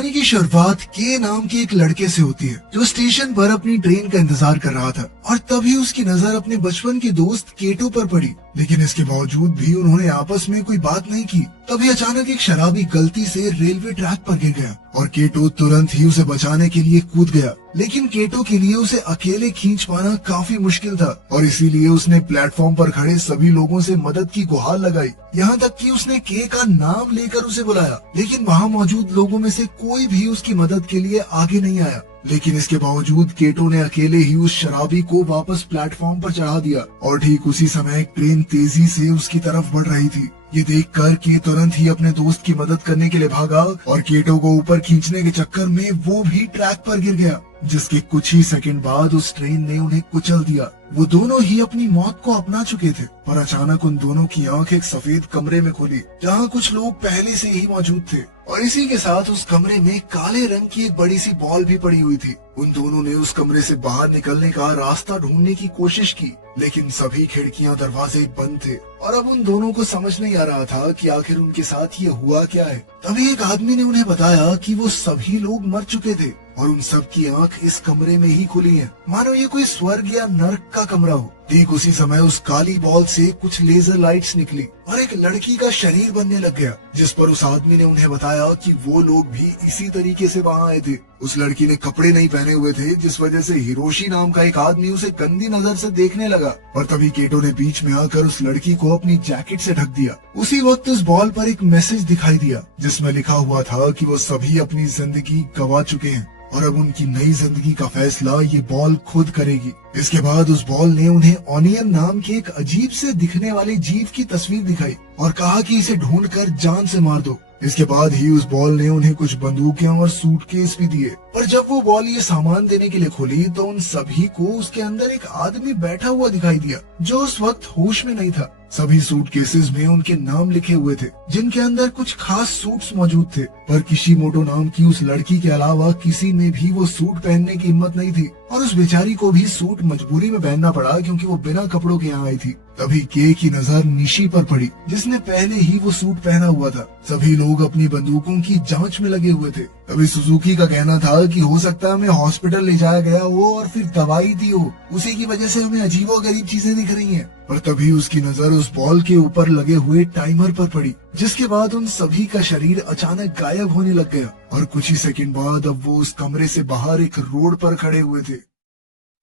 कहानी की शुरुआत के नाम के एक लड़के से होती है जो स्टेशन पर अपनी ट्रेन का इंतजार कर रहा था और तभी उसकी नजर अपने बचपन के दोस्त केटो पर पड़ी। लेकिन इसके बावजूद भी उन्होंने आपस में कोई बात नहीं की। तभी अचानक एक शराबी गलती से रेलवे ट्रैक पर गिर गया और केटो तुरंत ही उसे बचाने के लिए कूद गया। लेकिन केटो के लिए उसे अकेले खींच पाना काफी मुश्किल था और इसीलिए उसने प्लेटफॉर्म पर खड़े सभी लोगों से मदद की गुहार लगाई। यहाँ तक कि उसने के का नाम लेकर उसे बुलाया, लेकिन वहाँ मौजूद लोगों में से कोई भी उसकी मदद के लिए आगे नहीं आया। लेकिन इसके बावजूद केटो ने अकेले ही उस शराबी को वापस प्लेटफॉर्म पर चढ़ा दिया और ठीक उसी समय एक ट्रेन तेजी से उसकी तरफ बढ़ रही थी। ये देखकर के तुरंत ही अपने दोस्त की मदद करने के लिए भागा और केटो को ऊपर खींचने के चक्कर में वो भी ट्रैक पर गिर गया, जिसके कुछ ही सेकंड बाद उस ट्रेन ने उन्हें कुचल दिया। वो दोनों ही अपनी मौत को अपना चुके थे पर अचानक उन दोनों की आंख एक सफेद कमरे में खुली जहाँ कुछ लोग पहले से ही मौजूद थे और इसी के साथ उस कमरे में काले रंग की एक बड़ी सी बॉल भी पड़ी हुई थी। उन दोनों ने उस कमरे से बाहर निकलने का रास्ता ढूंढने की कोशिश की, लेकिन सभी खिड़कियां दरवाजे बंद थे और अब उन दोनों को समझ नहीं आ रहा था कि आखिर उनके साथ ये हुआ क्या है। तभी एक आदमी ने उन्हें बताया कि वो सभी लोग मर चुके थे और उन सब की आंख इस कमरे में ही खुली है, मानो ये कोई स्वर्ग या नर्क का कमरा हो। ठीक उसी समय उस काली बॉल से कुछ लेजर लाइट्स निकली और एक लड़की का शरीर बनने लग गया, जिस पर उस आदमी ने उन्हें बताया कि वो लोग भी इसी तरीके से वहाँ आए थे। उस लड़की ने कपड़े नहीं पहने हुए थे, जिस वजह से हिरोशी नाम का एक आदमी उसे गंदी नजर से देखने लगा और तभी केटो ने बीच में आकर उस लड़की को अपनी जैकेट से ढक दिया। उसी वक्त उस बॉल पर एक मैसेज दिखाई दिया जिसमें लिखा हुआ था कि वो सभी अपनी जिंदगी गंवा चुके हैं और अब उनकी नई जिंदगी का फैसला ये बॉल खुद करेगी। इसके बाद उस बॉल ने उन्हें ऑनियन नाम के एक अजीब से दिखने वाले जीव की तस्वीर दिखाई और कहा कि इसे ढूंढकर जान से मार दो। इसके बाद ही उस बॉल ने उन्हें कुछ बंदूकें और सूटकेस भी दिए, पर जब वो बॉल ये सामान देने के लिए खोली तो उन सभी को उसके अंदर एक आदमी बैठा हुआ दिखाई दिया जो उस वक्त होश में नहीं था। सभी सूटकेसेस में उनके नाम लिखे हुए थे, जिनके अंदर कुछ खास सूट्स मौजूद थे, पर किशिमोटो नाम की उस लड़की के अलावा किसी में भी वो सूट पहनने की हिम्मत नहीं थी और उस बेचारी को भी सूट मजबूरी में पहनना पड़ा क्योंकि वो बिना कपड़ों के यहाँ आई थी। तभी के की नजर निशी पर पड़ी, जिसने पहले ही वो सूट पहना हुआ था। सभी लोग अपनी बंदूकों की जांच में लगे हुए थे। तभी सुजुकी का कहना था कि हो सकता है हमें हॉस्पिटल ले जाया गया हो और फिर दवाई दी हो, उसी की वजह से हमें अजीबोगरीब चीजें दिख रही हैं। पर तभी उसकी नजर उस बॉल के ऊपर लगे हुए टाइमर पर पड़ी, जिसके बाद उन सभी का शरीर अचानक गायब होने लग गया और कुछ ही सेकंड बाद अब वो उस कमरे से बाहर एक रोड पर खड़े हुए थे।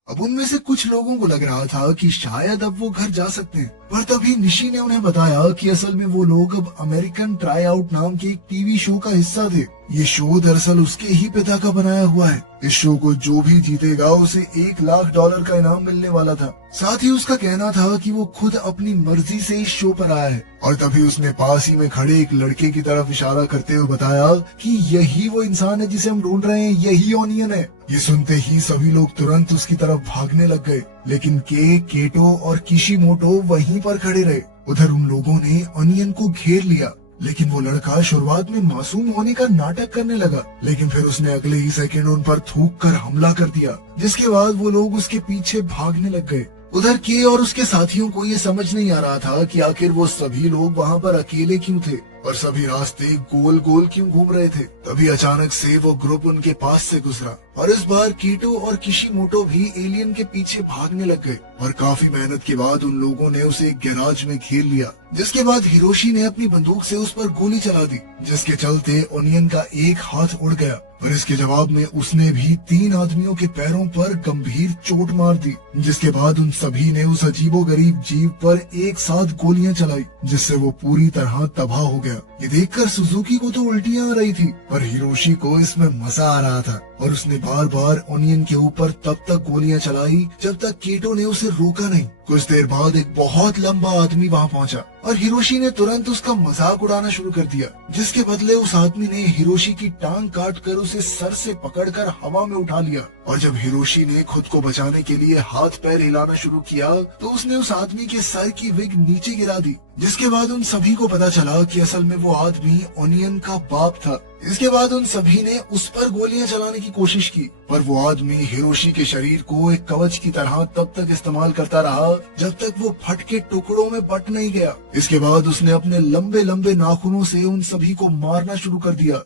अब उनमें से कुछ लोगों को लग रहा था कि शायद अब वो घर जा सकते हैं, पर तभी निशी ने उन्हें बताया कि असल में वो लोग अब अमेरिकन ट्राई आउट नाम के एक टीवी शो का हिस्सा थे। ये शो दरअसल उसके ही पिता का बनाया हुआ है। इस शो को जो भी जीतेगा उसे $1,00,000 का इनाम मिलने वाला था। साथ ही उसका कहना था कि वो खुद अपनी मर्जी से इस शो पर आया है और तभी उसने पास ही में खड़े एक लड़के की तरफ इशारा करते हुए बताया कि यही वो इंसान है जिसे हम ढूंढ रहे हैं, यही ऑनियन है। ये सुनते ही सभी लोग तुरंत उसकी तरफ भागने लग गए, लेकिन केटो और किशिमोटो वहीं पर खड़े रहे। उधर उन लोगों ने ऑनियन को घेर लिया, लेकिन वो लड़का शुरुआत में मासूम होने का नाटक करने लगा, लेकिन फिर उसने अगले ही सेकंड उन पर थूक कर हमला कर दिया, जिसके बाद वो लोग उसके पीछे भागने लग गए। उधर के और उसके साथियों को ये समझ नहीं आ रहा था कि आखिर वो सभी लोग वहाँ पर अकेले क्यों थे और सभी रास्ते गोल गोल क्यों घूम रहे थे। तभी अचानक से वो ग्रुप उनके पास से गुजरा और इस बार केटो और किशिमोटो भी एलियन के पीछे भागने लग गए और काफी मेहनत के बाद उन लोगों ने उसे एक गैराज में घेर लिया, जिसके बाद हिरोशी ने अपनी बंदूक से उस पर गोली चला दी, जिसके चलते ऑनियन का एक हाथ उड़ गया और इसके जवाब में उसने भी 3 आदमियों के पैरों पर गंभीर चोट मार दी, जिसके बाद उन सभी ने उस अजीबोगरीब जीव पर एक साथ गोलियां चलाई, जिससे वो पूरी तरह तबाह हो गया। ये देखकर सुजुकी को तो उल्टियां आ रही थी, पर हिरोशी को इसमें मजा आ रहा था और उसने बार बार ऑनियन के ऊपर तब तक गोलियां चलाई जब तक केटो ने उसे रोका नहीं। कुछ देर बाद एक बहुत लंबा आदमी वहाँ पहुँचा और हिरोशी ने तुरंत उसका मजाक उड़ाना शुरू कर दिया, जिसके बदले उस आदमी ने हिरोशी की टांग काट कर उसे सर से पकड़कर हवा में उठा लिया और जब हिरोशी ने खुद को बचाने के लिए हाथ पैर हिलाना शुरू किया तो उसने उस आदमी के सर की विग नीचे गिरा दी, जिसके बाद उन सभी को पता चला कि असल में वो आदमी ऑनियन का बाप था। इसके बाद उन सभी ने उस पर गोलियां चलाने की कोशिश की, पर वो आदमी हिरोशी के शरीर को एक कवच की तरह तब तक इस्तेमाल करता रहा जब तक वो फट के टुकड़ों में बट नहीं गया। इसके बाद उसने अपने लंबे लंबे नाखूनों से उन सभी को मारना शुरू कर दिया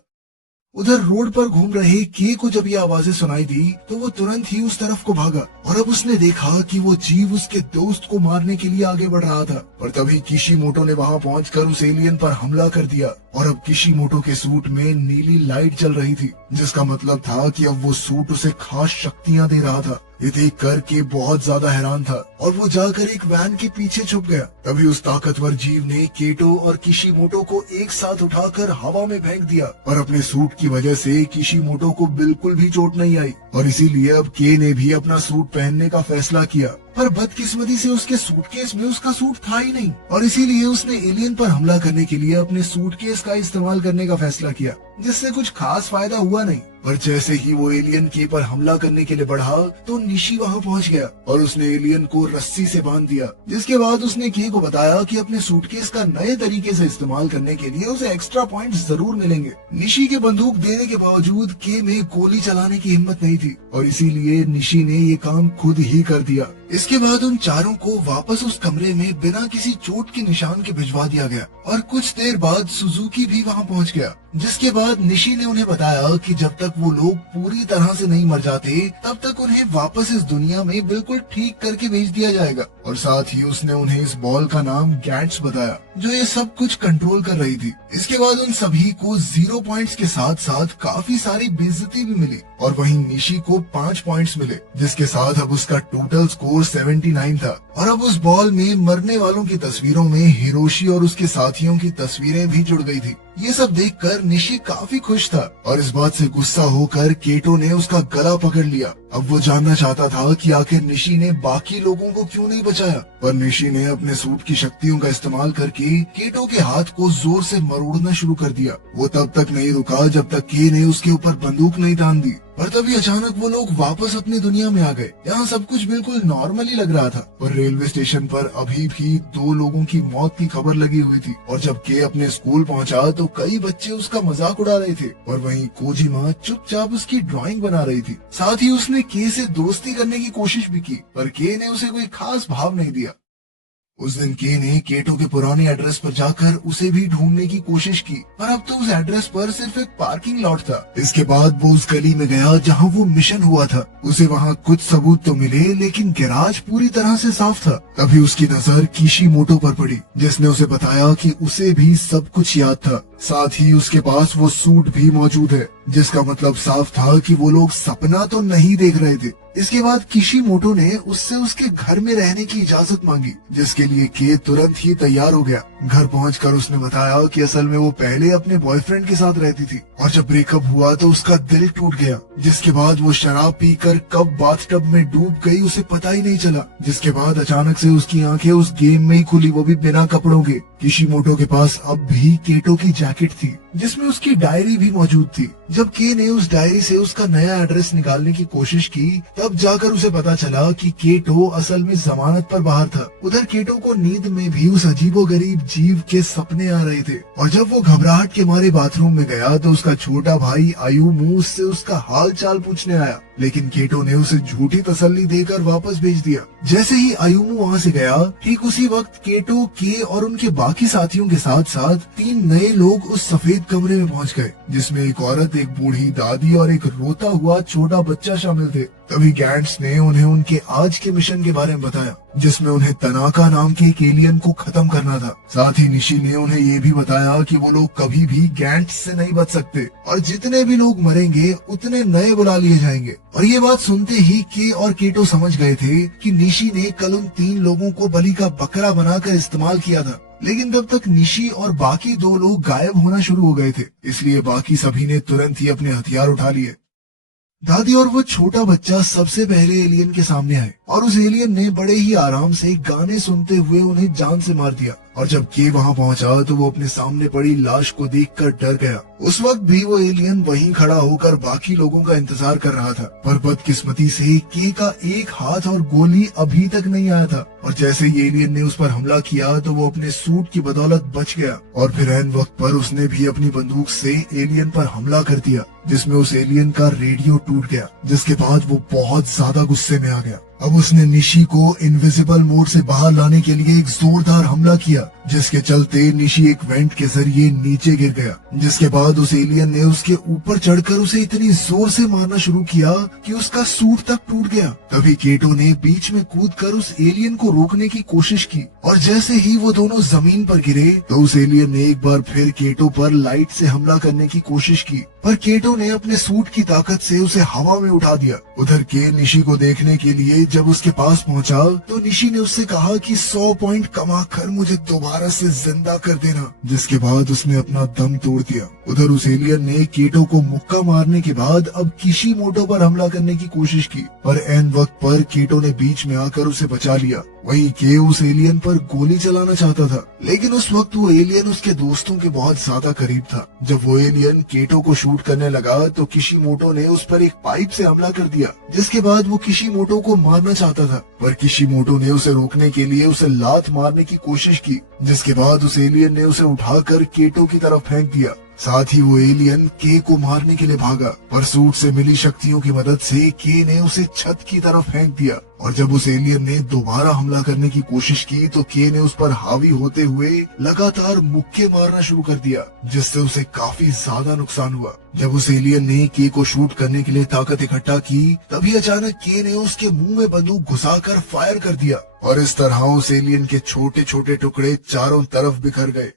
उधर रोड पर घूम रहे के को जब ये आवाजें सुनाई दी तो वो तुरंत ही उस तरफ को भागा और अब उसने देखा कि वो जीव उसके दोस्त को मारने के लिए आगे बढ़ रहा था। पर तभी किशिमोटो ने वहां पहुंचकर उस एलियन पर हमला कर दिया और अब किशिमोटो के सूट में नीली लाइट जल रही थी, जिसका मतलब था कि अब वो सूट उसे खास शक्तियां दे रहा था। ये देख कर के बहुत ज्यादा हैरान था और वो जाकर एक वैन के पीछे छुप गया। तभी उस ताकतवर जीव ने केटो और किशिमोटो को एक साथ उठाकर हवा में फेंक दिया और अपने सूट की वजह से किशिमोटो को बिल्कुल भी चोट नहीं आई और इसीलिए अब के ने भी अपना सूट पहनने का फैसला किया। पर बदकिस्मती से उसके सूटकेस में उसका सूट था ही नहीं और इसीलिए उसने एलियन पर हमला करने के लिए अपने सूटकेस का इस्तेमाल करने का फैसला किया, जिससे कुछ खास फायदा हुआ नहीं। पर जैसे ही वो एलियन के पर हमला करने के लिए बढ़ा तो निशी वहां पहुंच गया और उसने एलियन को रस्सी से बांध दिया, जिसके बाद उसने के को बताया कि अपने सूटकेस का नए तरीके से इस्तेमाल करने के लिए उसे एक्स्ट्रा पॉइंट्स जरूर मिलेंगे। निशी के बंदूक देने के बावजूद के में गोली चलाने की हिम्मत नहीं थी और इसीलिए निशी ने ये काम खुद ही कर दिया। इसके बाद उन चारों को वापस उस कमरे में बिना किसी चोट के निशान के भिजवा दिया गया और कुछ देर बाद सुजुकी भी वहां पहुंच गया, जिसके बाद निशी ने उन्हें बताया कि जब तक वो लोग पूरी तरह से नहीं मर जाते तब तक उन्हें वापस इस दुनिया में बिल्कुल ठीक करके भेज दिया जाएगा। और साथ ही उसने उन्हें इस बॉल का नाम गैट्स बताया जो ये सब कुछ कंट्रोल कर रही थी। इसके बाद उन सभी को 0 पॉइंट्स के साथ साथ काफी सारी बेइज्जती भी मिली और वहीं निशी को 5 पॉइंट्स मिले, जिसके साथ अब उसका टोटल स्कोर 79 था। और अब उस बॉल में मरने वालों की तस्वीरों में हिरोशी और उसके साथियों की तस्वीरें भी जुड़ गई थी। ये सब देखकर निशी काफी खुश था और इस बात से गुस्सा होकर केटो ने उसका गला पकड़ लिया। अब वो जानना चाहता था कि आखिर निशी ने बाकी लोगों को क्यों नहीं बचाया, पर निशी ने अपने सूट की शक्तियों का इस्तेमाल करके केटो के हाथ को जोर से मरोड़ना शुरू कर दिया। वो तब तक नहीं रुका जब तक के ने उसके ऊपर बंदूक नहीं तान दी। और तभी अचानक वो लोग वापस अपनी दुनिया में आ गए। यहाँ सब कुछ बिल्कुल नॉर्मली लग रहा था और रेलवे स्टेशन पर अभी भी 2 लोगों की मौत की खबर लगी हुई थी और जब के अपने स्कूल पहुंचा तो कई बच्चे उसका मजाक उड़ा रहे थे और वहीं कोजिमा चुपचाप उसकी ड्राइंग बना रही थी। साथ ही उसने के से दोस्ती करने की कोशिश भी की पर के ने उसे कोई खास भाव नहीं दिया। उस दिन के ने केटो के पुराने एड्रेस पर जाकर उसे भी ढूंढने की कोशिश की, पर अब तो उस एड्रेस पर सिर्फ एक पार्किंग लॉट था। इसके बाद वो उस गली में गया जहां वो मिशन हुआ था। उसे वहां कुछ सबूत तो मिले लेकिन गैराज पूरी तरह से साफ था। तभी उसकी नजर किशिमोटो पर पड़ी, जिसने उसे बताया कि उसे भी सब कुछ याद था। साथ ही उसके पास वो सूट भी मौजूद है, जिसका मतलब साफ था कि वो लोग सपना तो नहीं देख रहे थे। इसके बाद किशिमोटो ने उससे उसके घर में रहने की इजाजत मांगी, जिसके लिए के तुरंत ही तैयार हो गया। घर पहुंचकर उसने बताया कि असल में वो पहले अपने बॉयफ्रेंड के साथ रहती थी और जब ब्रेकअप हुआ तो उसका दिल टूट गया। जिसके बाद वो शराब पीकर कब बाथटब में डूब गई उसे पता ही नहीं चला। जिसके बाद अचानक से उसकी आंखें उस गेम में ही खुली, वो भी बिना कपड़ों के। किशिमोटो के पास अब भी केटो की जैकेट थी जिसमें उसकी डायरी भी मौजूद थी। जब के ने उस डायरी से उसका नया एड्रेस निकालने की कोशिश की तब जाकर उसे पता चला कि केटो असल में जमानत पर बाहर था। उधर केटो को नींद में भी उस अजीबोगरीब जीव के सपने आ रहे थे और जब वो घबराहट के मारे बाथरूम में गया तो उसका छोटा भाई आयुमू उससे उसका हाल चाल पूछने आया, लेकिन केटो ने उसे झूठी तसल्ली देकर वापस भेज दिया। जैसे ही आयुमू वहाँ से गया ठीक उसी वक्त केटो के और उनके बाकी साथियों के साथ साथ 3 नए लोग उस सफेद कमरे में पहुंच गए, जिसमें एक औरत, एक बूढ़ी दादी और एक रोता हुआ छोटा बच्चा शामिल थे। तभी गैंट्स ने उन्हें उनके आज के मिशन के बारे में बताया, जिसमें उन्हें तनाका नाम के एक एलियन को खत्म करना था। साथ ही निशी ने उन्हें ये भी बताया कि वो लोग कभी भी गैंट्स से नहीं बच सकते और जितने भी लोग मरेंगे उतने नए बुला लिए जाएंगे। और ये बात सुनते ही के और केटो समझ गए थे कि निशी ने कल उन 3 लोगों को बलि का बकरा बनाकर इस्तेमाल किया था, लेकिन तब तक निशी और बाकी 2 लोग गायब होना शुरू हो गए थे। इसलिए बाकी सभी ने तुरंत ही अपने हथियार उठा लिए। दादी और वो छोटा बच्चा सबसे पहले एलियन के सामने आए और उस एलियन ने बड़े ही आराम से गाने सुनते हुए उन्हें जान से मार दिया। और जब के वहां पहुंचा तो वो अपने सामने पड़ी लाश को देखकर डर गया। उस वक्त भी वो एलियन वहीं खड़ा होकर बाकी लोगों का इंतजार कर रहा था, पर बदकिस्मती से के का एक हाथ और गोली अभी तक नहीं आया था। और जैसे ही एलियन ने उस पर हमला किया तो वो अपने सूट की बदौलत बच गया और फिर ऐन वक्त पर उसने भी अपनी बंदूक से एलियन पर हमला कर दिया, जिसमें उस एलियन का रेडियो टूट गया। जिसके बाद वो बहुत ज्यादा गुस्से में आ गया अब उसने निशी को इनविजिबल मोड से बाहर लाने के लिए एक जोरदार हमला किया, जिसके चलते निशी एक वेंट के जरिए नीचे गिर गया। जिसके बाद उस एलियन ने उसके ऊपर चढ़कर उसे इतनी जोर से मारना शुरू किया कि उसका सूट तक टूट गया। तभी केटो ने बीच में कूदकर उस एलियन को रोकने की कोशिश की और जैसे ही वो दोनों जमीन पर गिरे तो उस एलियन ने एक बार फिर केटो पर लाइट से हमला करने की कोशिश की, पर केटो ने अपने सूट की ताकत से उसे हवा में उठा दिया। उधर के निशी को देखने के लिए जब उसके पास पहुंचा तो निशी ने उससे कहा कि 100 पॉइंट कमा कर मुझे दोबारा से जिंदा कर देना, जिसके बाद उसने अपना दम तोड़ दिया। उधर उस एलियन ने केटो को मुक्का मारने के बाद अब किशिमोटो पर हमला करने की कोशिश की, पर एन वक्त पर केटो ने बीच में आकर उसे बचा लिया। वहीं के उस एलियन पर गोली चलाना चाहता था, लेकिन उस वक्त वो एलियन उसके दोस्तों के बहुत ज्यादा करीब था। जब वो एलियन केटो को शूट करने लगा तो किशिमोटो ने उस पर एक पाइप से हमला कर दिया, जिसके बाद वो किशिमोटो को मारना चाहता था, पर किशिमोटो ने उसे रोकने के लिए उसे लात मारने की कोशिश की, जिसके बाद उस एलियन ने उसे उठाकर केटो की तरफ फेंक दिया। साथ ही वो एलियन के को मारने के लिए भागा, पर सूट से मिली शक्तियों की मदद से के ने उसे छत की तरफ फेंक दिया। और जब उस एलियन ने दोबारा हमला करने की कोशिश की तो के ने उस पर हावी होते हुए लगातार मुक्के मारना शुरू कर दिया, जिससे उसे काफी ज्यादा नुकसान हुआ। जब उस एलियन ने के को शूट करने के लिए ताकत इकट्ठा की तभी अचानक के ने उसके मुंह में बंदूक घुसाकर फायर कर दिया और इस तरह उस एलियन के छोटे छोटे टुकड़े चारों तरफ बिखर गए।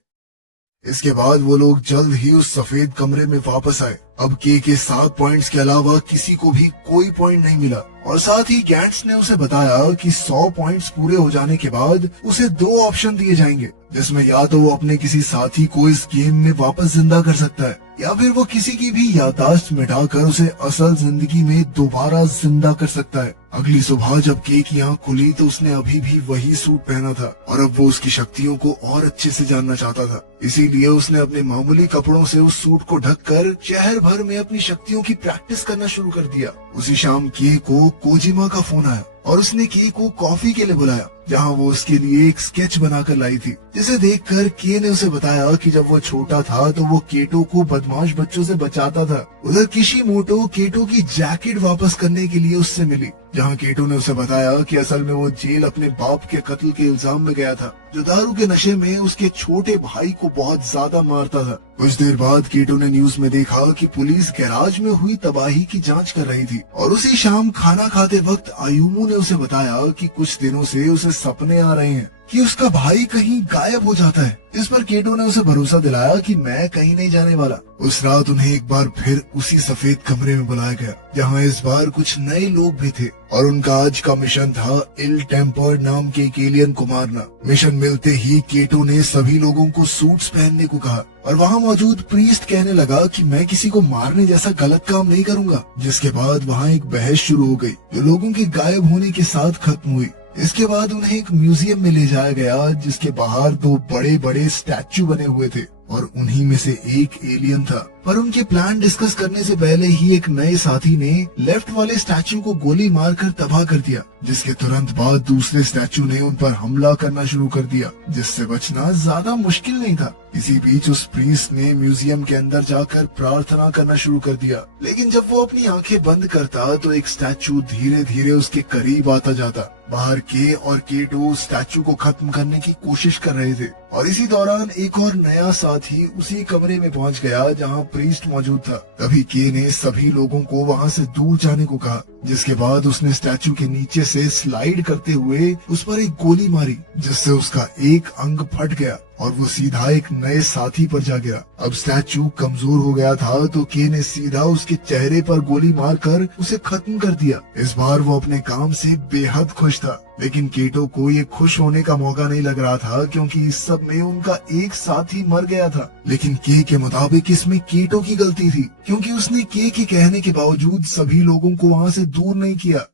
इसके बाद वो लोग जल्द ही उस सफेद कमरे में वापस आए। अब के 7 पॉइंट्स के अलावा किसी को भी कोई पॉइंट नहीं मिला और साथ ही गैंट्स ने उसे बताया कि 100 पॉइंट्स पूरे हो जाने के बाद उसे 2 ऑप्शन दिए जाएंगे, जिसमें या तो वो अपने किसी साथी को इस गेम में वापस जिंदा कर सकता है या फिर वो किसी की भी याददाश्त मिटाकर उसे असल जिंदगी में दोबारा जिंदा कर सकता है। अगली सुबह जब के की आंख खुली तो उसने अभी भी वही सूट पहना था और अब वो उसकी शक्तियों को और अच्छे से जानना चाहता था। इसीलिए उसने अपने मामूली कपड़ों से उस सूट को ढककर शहर भर में अपनी शक्तियों की प्रैक्टिस करना शुरू कर दिया। उसी शाम के को कोजिमा का फोन आया और उसने के को कॉफी के लिए बुलाया, जहां वो उसके लिए एक स्केच बनाकर लाई थी, जिसे देखकर के ने उसे बताया कि जब वो छोटा था तो वो केटो को बदमाश बच्चों से बचाता था। उधर किशिमोटो केटो की जैकेट वापस करने के लिए उससे मिली, जहां केटो ने उसे बताया कि असल में वो जेल अपने बाप के कत्ल के इल्जाम में गया था, जो दारू के नशे में उसके छोटे भाई को बहुत ज्यादा मारता था। कुछ देर बाद केटो ने न्यूज में देखा कि पुलिस गैराज में हुई तबाही की जांच कर रही थी और उसी शाम खाना खाते वक्त आयुमू ने उसे बताया कि कुछ दिनों से उसे सपने आ रहे हैं कि उसका भाई कहीं गायब हो जाता है। इस पर केटो ने उसे भरोसा दिलाया कि मैं कहीं नहीं जाने वाला। उस रात उन्हें एक बार फिर उसी सफेद कमरे में बुलाया गया, जहां इस बार कुछ नए लोग भी थे और उनका आज का मिशन था इल टेम्पर्ड नाम के एक एलियन को मारना। मिशन मिलते ही केटो ने सभी लोगों को सूट्स पहनने को कहा और वहां मौजूद प्रीस्ट कहने लगा कि मैं किसी को मारने जैसा गलत काम नहीं करूंगा। जिसके बाद वहां एक बहस शुरू हो गई जो लोगों के गायब होने के साथ खत्म हुई। इसके बाद उन्हें एक म्यूजियम में ले जाया गया, जिसके बाहर 2 बड़े बड़े स्टैचू बने हुए थे और उन्हीं में से एक एलियन था। पर उनके प्लान डिस्कस करने से पहले ही एक नए साथी ने लेफ्ट वाले स्टैचू को गोली मारकर तबाह कर दिया, जिसके तुरंत बाद दूसरे स्टैचू ने उन पर हमला करना शुरू कर दिया, जिससे बचना ज्यादा मुश्किल नहीं था। इसी बीच उस प्रीस्ट ने म्यूजियम के अंदर जाकर प्रार्थना करना शुरू कर दिया, लेकिन जब वो अपनी आंखें बंद करता तो एक स्टैचू धीरे धीरे उसके करीब आता जाता। बाहर के और केटो स्टैचू को खत्म करने की कोशिश कर रहे थे और इसी दौरान एक और नया साथी उसी कमरे में पहुंच गया जहां प्रीस्ट मौजूद था। तभी के ने सभी लोगों को वहां से दूर जाने को कहा, जिसके बाद उसने स्टैचू के नीचे से स्लाइड करते हुए उस पर एक गोली मारी, जिससे उसका एक अंग फट गया और वो सीधा एक नए साथी पर जा गिरा। अब स्टैचू कमजोर हो गया था तो के ने सीधा उसके चेहरे पर गोली मारकर उसे खत्म कर दिया। इस बार वो अपने काम से बेहद खुश था, लेकिन केटो को ये खुश होने का मौका नहीं लग रहा था, क्योंकि इस सब में उनका एक साथी मर गया था। लेकिन के मुताबिक इसमें केटो की गलती थी, क्योंकि उसने के कहने के बावजूद सभी लोगों को वहां से दूर नहीं किया।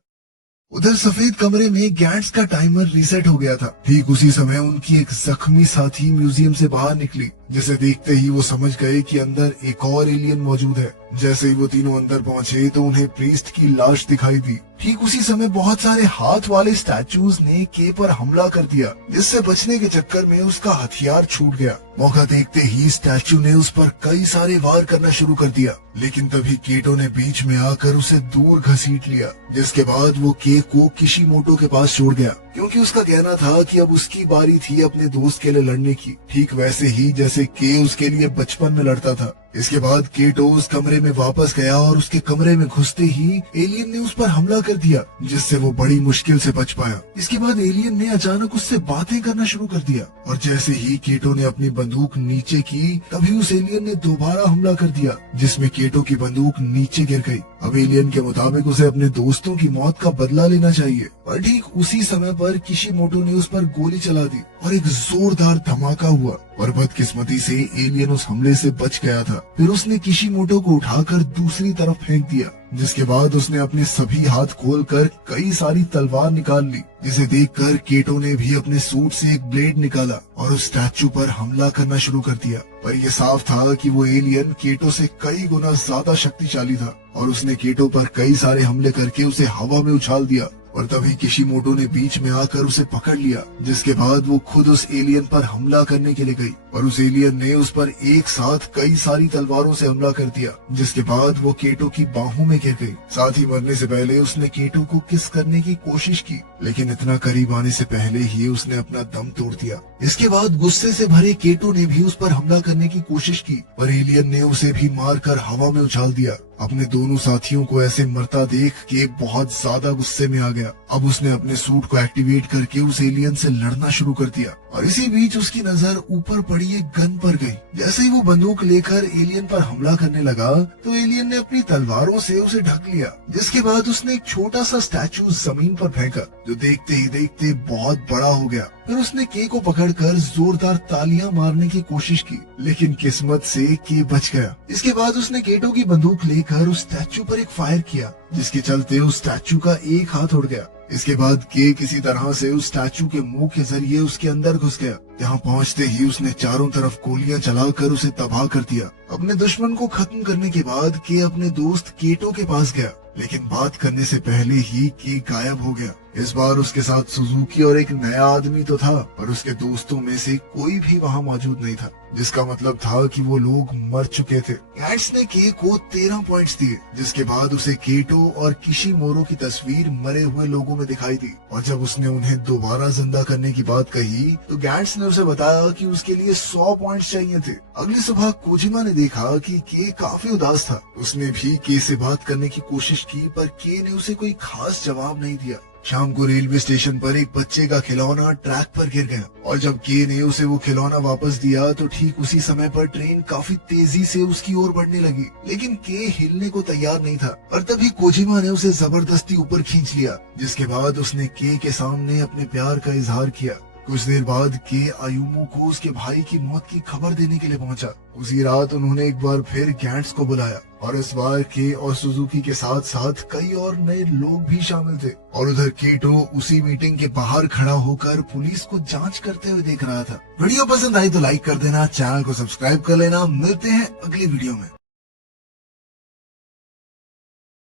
उधर सफेद कमरे में गैंट्स का टाइमर रीसेट हो गया था। ठीक उसी समय उनकी एक जख्मी साथी म्यूजियम से बाहर निकली, जिसे देखते ही वो समझ गए कि अंदर एक और एलियन मौजूद है। जैसे ही वो तीनों अंदर पहुंचे तो उन्हें प्रीस्ट की लाश दिखाई दी। ठीक उसी समय बहुत सारे हाथ वाले स्टैचूज ने के पर हमला कर दिया, जिससे बचने के चक्कर में उसका हथियार छूट गया। मौका देखते ही स्टैचू ने उस पर कई सारे वार करना शुरू कर दिया, लेकिन तभी केटो ने बीच में आकर उसे दूर घसीट लिया, जिसके बाद वो के को किशिमोटो के पास छोड़ गया, क्योंकि उसका कहना था कि अब उसकी बारी थी अपने दोस्त के लिए लड़ने की, ठीक वैसे ही जैसे के उसके लिए बचपन में लड़ता था। इसके बाद केटो उस कमरे में वापस गया और उसके कमरे में घुसते ही एलियन ने उस पर हमला कर दिया, जिससे वो बड़ी मुश्किल से बच पाया। इसके बाद एलियन ने अचानक उससे बातें करना शुरू कर दिया, और जैसे ही केटो ने अपनी बंदूक नीचे की तभी उस एलियन ने दोबारा हमला कर दिया, जिसमें केटो की बंदूक नीचे गिर गई। अब एलियन के मुताबिक उसे अपने दोस्तों की मौत का बदला लेना चाहिए, और ठीक उसी समय पर किशिमोटो ने उस पर गोली चला दी और एक जोरदार धमाका हुआ, और बदकिस्मती से एलियन उस हमले से बच गया था। फिर उसने किशिमोटो को उठाकर दूसरी तरफ फेंक दिया, जिसके बाद उसने अपने सभी हाथ खोलकर कई सारी तलवार निकाल ली, जिसे देखकर केटो ने भी अपने सूट से एक ब्लेड निकाला और उस स्टैचू पर हमला करना शुरू कर दिया। पर यह साफ था कि वो एलियन केटो से कई गुना ज्यादा शक्तिशाली था, और उसने केटो पर कई सारे हमले करके उसे हवा में उछाल दिया, और तभी किशिमोटो ने बीच में आकर उसे पकड़ लिया, जिसके बाद वो खुद उस एलियन पर हमला करने के लिए गई, और उस एलियन ने उस पर एक साथ कई सारी तलवारों से हमला कर दिया, जिसके बाद वो केटो की बाहों में गिर गई। साथ ही मरने से पहले उसने केटो को किस करने की कोशिश की, लेकिन इतना करीब आने से पहले ही उसने अपना दम तोड़ दिया। इसके बाद गुस्से से भरे केटो ने भी उस पर हमला करने की कोशिश की, पर एलियन ने उसे भी मारकर हवा में उछाल दिया। अपने दोनों साथियों को ऐसे मरता देख के बहुत ज्यादा गुस्से में आ गया। अब उसने अपने सूट को एक्टिवेट करके उस एलियन से लड़ना शुरू कर दिया, और इसी बीच उसकी नजर ऊपर पड़ी एक गन पर गई। जैसे ही वो बंदूक लेकर एलियन पर हमला करने लगा तो एलियन ने अपनी तलवारों से उसे ढक लिया, जिसके बाद उसने एक छोटा सा स्टैचू जमीन पर फेंका, जो देखते ही देखते बहुत बड़ा हो गया। फिर उसने के को पकड़कर जोरदार तालियां मारने की कोशिश की, लेकिन किस्मत से के बच गया। इसके बाद उसने केटो की बंदूक लेकर उस स्टैचू पर एक फायर किया, जिसके चलते उस स्टैचू का एक हाथ उड़ गया। इसके बाद के किसी तरह से उस स्टैचू के मुंह के जरिए उसके अंदर घुस गया। यहाँ पहुँचते ही उसने चारों तरफ गोलियां चलाकर उसे तबाह कर दिया। अपने दुश्मन को खत्म करने के बाद के अपने दोस्त केटो के पास गया, लेकिन बात करने से पहले ही के गायब हो गया। इस बार उसके साथ सुजुकी और एक नया आदमी तो था, पर उसके दोस्तों में से कोई भी वहाँ मौजूद नहीं था, जिसका मतलब था कि वो लोग मर चुके थे। गैट्स ने के को 13 पॉइंट्स दिए, जिसके बाद उसे केटो और किशिमोरो की तस्वीर मरे हुए लोगों में दिखाई दी, और जब उसने उन्हें दोबारा जिंदा करने की बात कही तो गैट्स ने उसे बताया कि उसके लिए 100 पॉइंट्स चाहिए थे। अगली सुबह कोजिमा ने देखा कि के काफी उदास था। उसने भी के से बात करने की कोशिश की, पर के ने उसे कोई खास जवाब नहीं दिया। शाम को रेलवे स्टेशन पर एक बच्चे का खिलौना ट्रैक पर गिर गया, और जब के ने उसे वो खिलौना वापस दिया तो ठीक उसी समय पर ट्रेन काफी तेजी से उसकी ओर बढ़ने लगी, लेकिन के हिलने को तैयार नहीं था। और तभी कोजिमा ने उसे जबरदस्ती ऊपर खींच लिया, जिसके बाद उसने के सामने अपने प्यार का इजहार किया। कुछ देर बाद के आयुमो को उसके भाई की मौत की खबर देने के लिए पहुंचा। उसी रात उन्होंने एक बार फिर गैट्स को बुलाया, और इस बार के और सुजुकी के साथ साथ कई और नए लोग भी शामिल थे। और उधर केटो उसी मीटिंग के बाहर खड़ा होकर पुलिस को जांच करते हुए देख रहा था। वीडियो पसंद आई तो लाइक कर देना, चैनल को सब्सक्राइब कर लेना। मिलते हैं अगली वीडियो में।